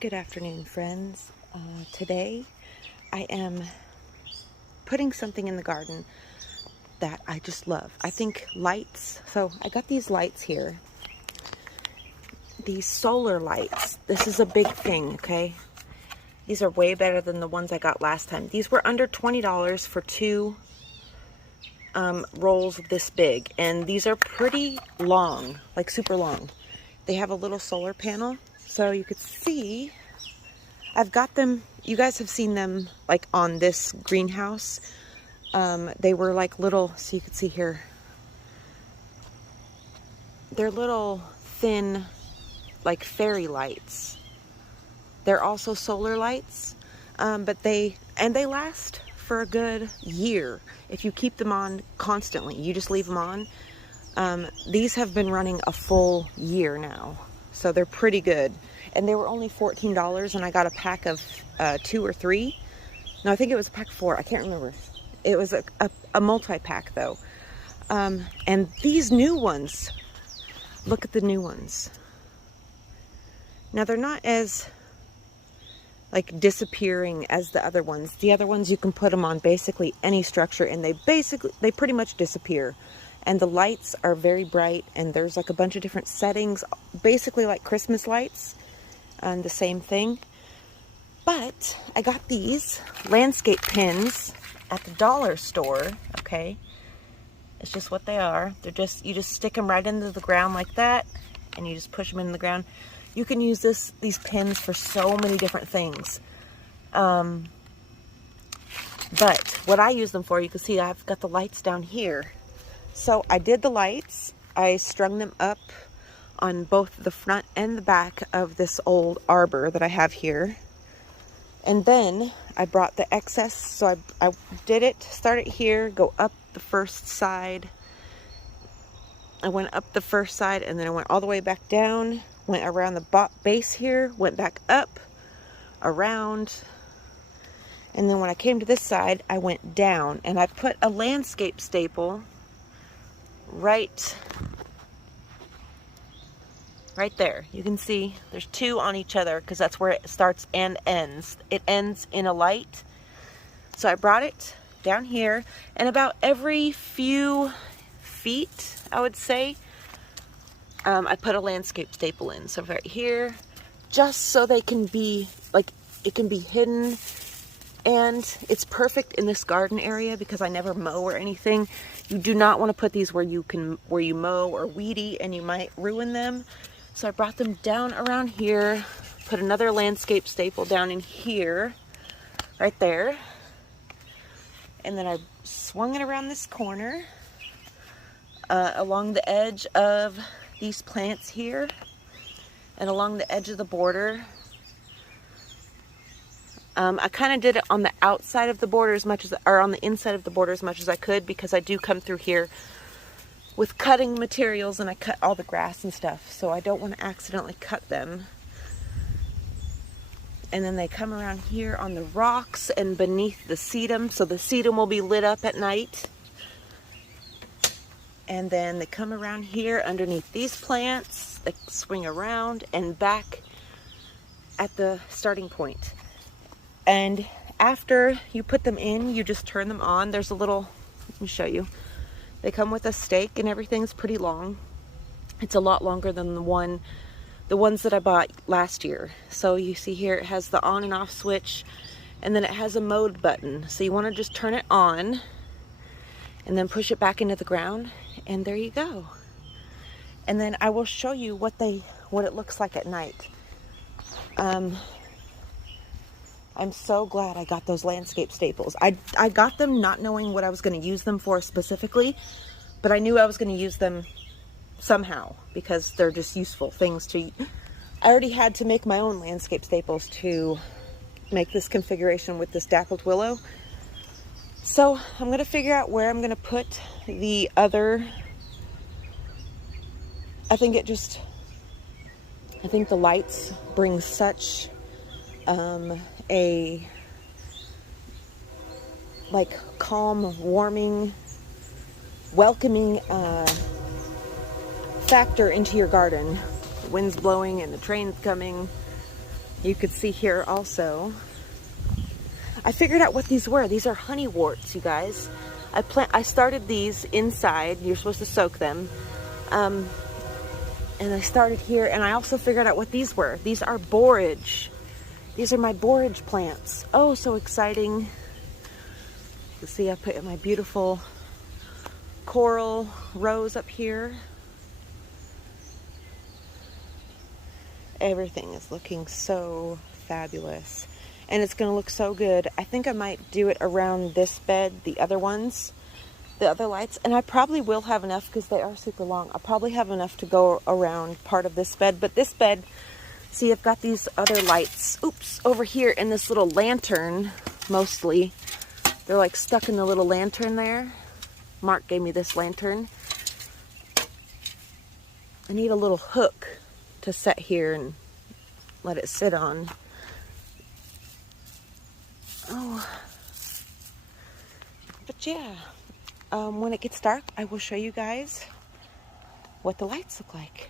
Good afternoon, friends. Today I am putting something in the garden that I just love. I think lights. So I got these lights here. These solar lights. This is a big thing, okay? These are way better than the ones I got last time. These were under $20 for two rolls this big. And these are pretty long, like super long. They have a little solar panel. So you could see, I've got them, you guys have seen them like on this greenhouse. They were like little, so you could see here, they're little thin, like fairy lights. They're also solar lights, but they last for a good year if you keep them on constantly. You just leave them on. These have been running a full year now. So they're pretty good. And they were only $14, and I got a pack of 2 or 3. No, I think it was a pack of 4. I can't remember. It was a multi-pack, though. And these new ones, look at the new ones. Now, they're not as, like, disappearing as the other ones. The other ones, you can put them on basically any structure, and they pretty much disappear. And the lights are very bright, and there's like a bunch of different settings, basically like Christmas lights, and the same thing. But I got these landscape pins at the dollar store, okay? It's just what they are. They're just, you just stick them right into the ground like that, and you just push them in the ground. You can use these pins for so many different things. But what I use them for, you can see I've got the lights down here. So I did the lights. I strung them up on both the front and the back of this old arbor that I have here. And then I brought the excess. So I did it, started here, go up the first side. I went up the first side, and then I went all the way back down, went around the base here, went back up, around. And then when I came to this side, I went down, and I put a landscape staple right there. You can see there's 2 on each other because that's where it starts and ends. It ends in a light. So I brought it down here, and about every few feet, I would say, I put a landscape staple in. So right here, just so they can be, like, it can be hidden. And it's perfect in this garden area because I never mow or anything. You do not want to put these where you mow or weedy, and you might ruin them. So I brought them down around here, put another landscape staple down in here, right there. And then I swung it around this corner, along the edge of these plants here, and along the edge of the border. I kind of did it on the outside of the border as much as, or on the inside of the border as much as I could, because I do come through here with cutting materials, and I cut all the grass and stuff, so I don't want to accidentally cut them. And then they come around here on the rocks and beneath the sedum, so the sedum will be lit up at night. And then they come around here underneath these plants, they swing around and back at the starting point. And after you put them in, you just turn them on. There's a little, let me show you. They come with a stake, and everything's pretty long. It's a lot longer than the ones that I bought last year. So you see here, it has the on and off switch, and then it has a mode button. So you want to just turn it on and then push it back into the ground, and there you go. And then I will show you what it looks like at night. I'm so glad I got those landscape staples. I got them not knowing what I was going to use them for specifically, but I knew I was going to use them somehow because they're just useful things to... I already had to make my own landscape staples to make this configuration with this dappled willow. So I'm going to figure out where I'm going to put the other... I think the lights bring such... a like calm, warming, welcoming factor into your garden. The wind's blowing and the train's coming. You could see here also. I figured out what these were. These are honeyworts, you guys. I started these inside. You're supposed to soak them. And I started here, and I also figured out what these were. These are borage. These are my borage plants. Oh, so exciting. You see, I put my beautiful coral rose up here. Everything is looking so fabulous. And it's going to look so good. I think I might do it around this bed, the other ones, the other lights. And I probably will have enough because they are super long. I'll probably have enough to go around part of this bed. But this bed, see, I've got these other lights, oops, over here in this little lantern, mostly. They're like stuck in the little lantern there. Mark gave me this lantern. I need a little hook to set here and let it sit on. Oh, but yeah, when it gets dark, I will show you guys what the lights look like.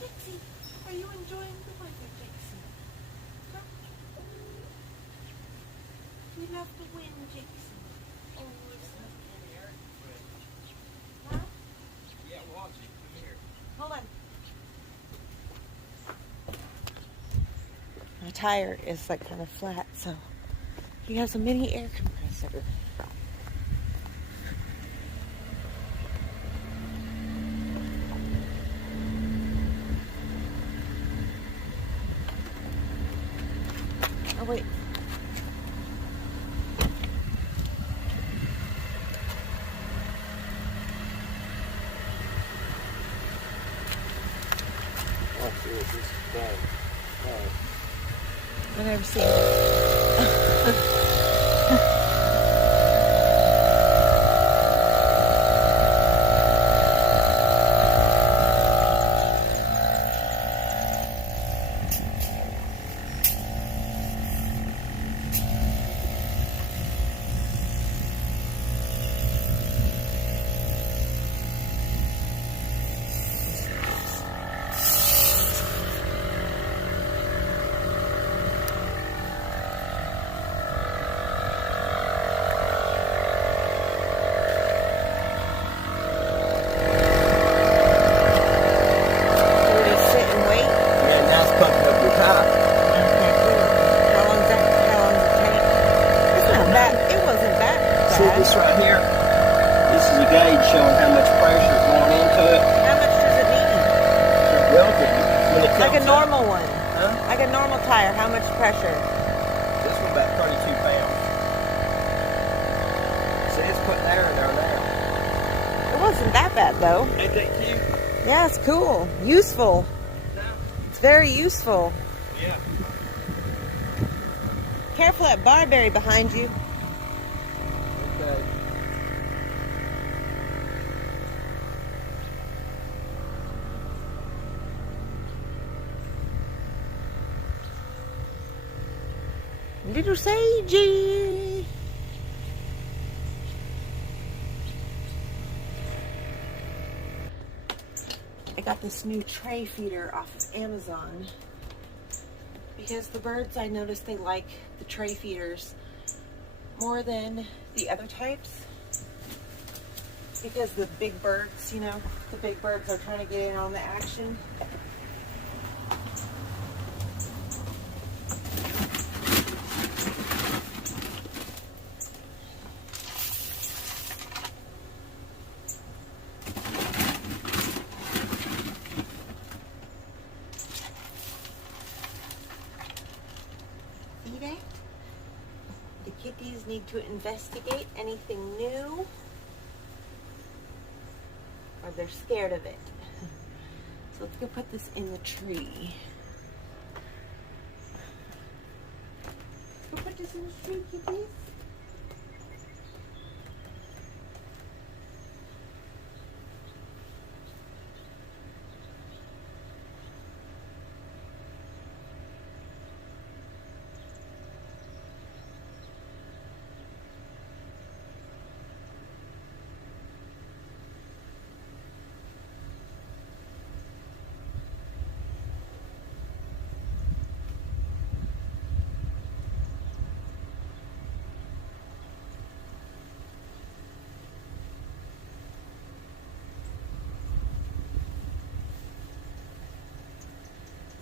Dixie, are you enjoying the weather, Dixie? Huh? We love the wind, Dixie. Oh, it's huh? Yeah, watch it. Come here. Hold on. My tire is like kind of flat, so he has a mini air compressor. Oh, wait. Watch this. This is bad. I've never seen it. This right here, this is a gauge showing how much pressure is going into it. How much does it need? Relative. Like a normal one. Huh? Like a normal tire, how much pressure? This one about 32 pounds. See, it's putting air in there now. It wasn't that bad though. Ain't that cute? Yeah, it's cool. Useful. No. It's very useful. Yeah. Careful that barberry behind you. Okay. Little Sagey. I got this new tray feeder off of Amazon because the birds, I noticed they like the tray feeders more than the other types because the big birds, you know, the big birds are trying to get in on the action. The kitties need to investigate anything new, or they're scared of it. So let's go put this in the tree. Go put this in the tree, kitties.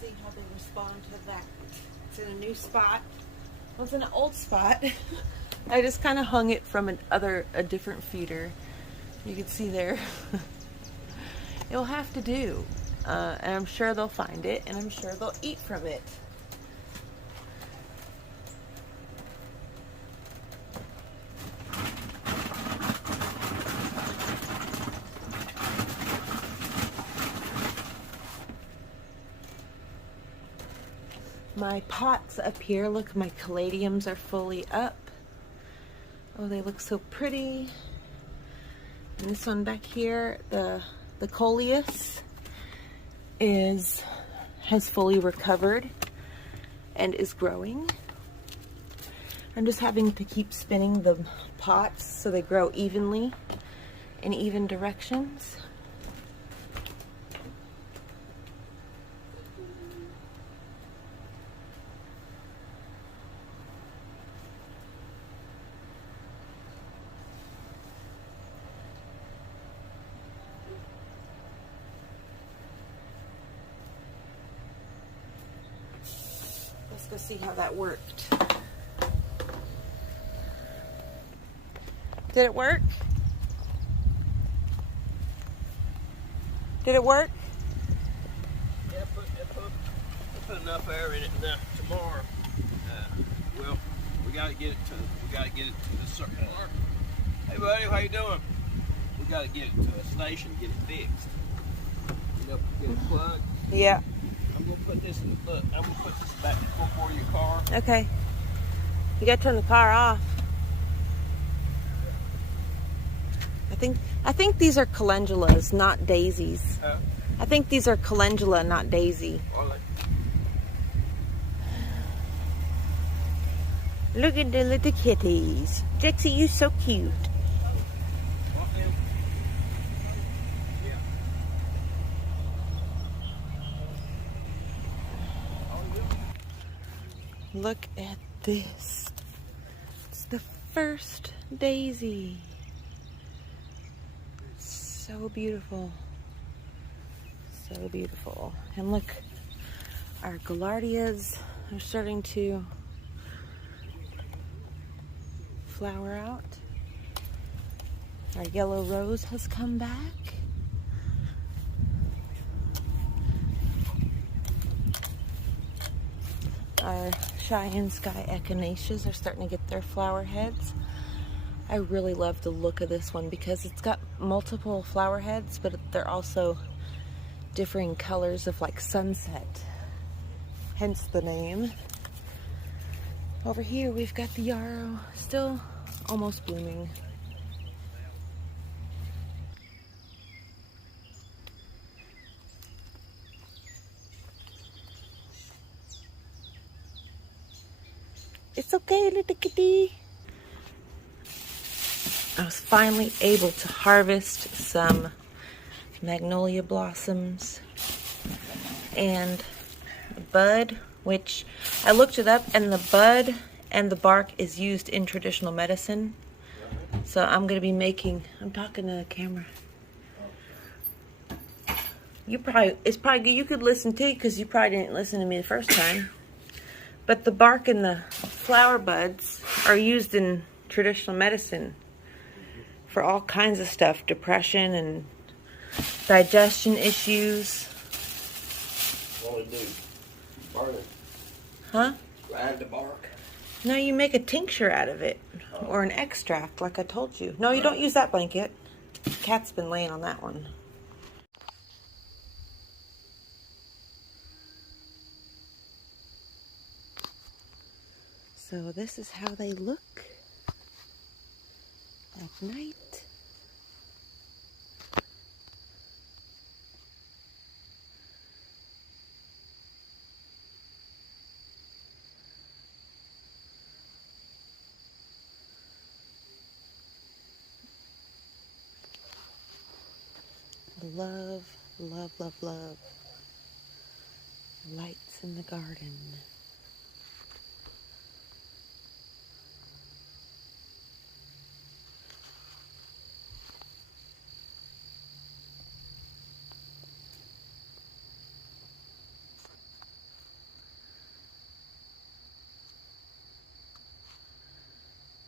See how they respond to that. It's in a new spot. It was in an old spot. I just kind of hung it from a different feeder. You can see there. It'll have to do. And I'm sure they'll find it, and I'm sure they'll eat from it. My pots up here, look, my caladiums are fully up. Oh, they look so pretty. And this one back here, the coleus has fully recovered and is growing. I'm just having to keep spinning the pots so they grow evenly in even directions. Let's go see how that worked. Did it work? Did it work? Yeah, put enough air in it now. Tomorrow, well, we gotta get it to a certain mark. Hey, buddy, how you doing? We gotta get it to a station, get it fixed. You know, get it plugged. Yeah. I'm gonna put this in the look. I'm gonna put this back before your car. Okay. You gotta turn the car off. I think these are calendulas, not daisies. Huh? I think these are calendula, not daisy. Well, Look at the little kitties. Dixie, you so cute. Look at this. It's the first daisy. So beautiful. So beautiful. And look, our gaillardias are starting to flower out. Our yellow rose has come back. Our Cheyenne Sky echinaceas are starting to get their flower heads. I really love the look of this one because it's got multiple flower heads, but they're also differing colors of like sunset, hence the name. Over here we've got the yarrow, still almost blooming. It's okay, little kitty. I was finally able to harvest some magnolia blossoms and the bud, which I looked it up, and the bud and the bark is used in traditional medicine. So I'm going to be making, I'm talking to the camera. It's probably good you could listen to it because you probably didn't listen to me the first time. But the bark and the flower buds are used in traditional medicine for all kinds of stuff, depression and digestion issues. What do? Burn it. Huh? Grind the bark. No, you make a tincture out of it, or an extract, like I told you. No, you don't use that blanket. Cat's been laying on that one. So this is how they look at night. Love, love, love, love lights in the garden.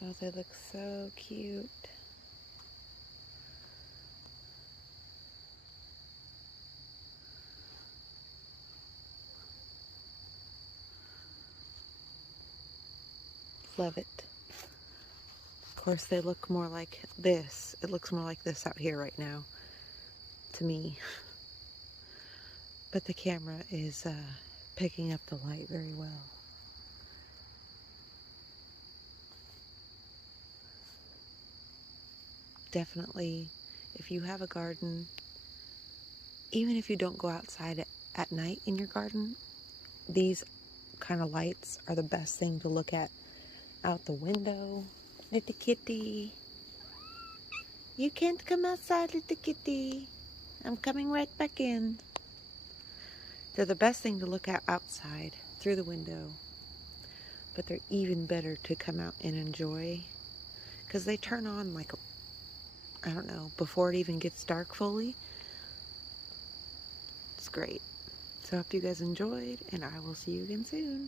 Oh, they look so cute. Love it. Of course, they look more like this. It looks more like this out here right now, to me. But the camera is picking up the light very well. Definitely, if you have a garden, even if you don't go outside at night in your garden, these kind of lights are the best thing to look at out the window. Little kitty. You can't come outside, little kitty. I'm coming right back in. They're the best thing to look at outside through the window. But they're even better to come out and enjoy. Because they turn on like, I don't know, before it even gets dark fully. It's great. So I hope you guys enjoyed, and I will see you again soon.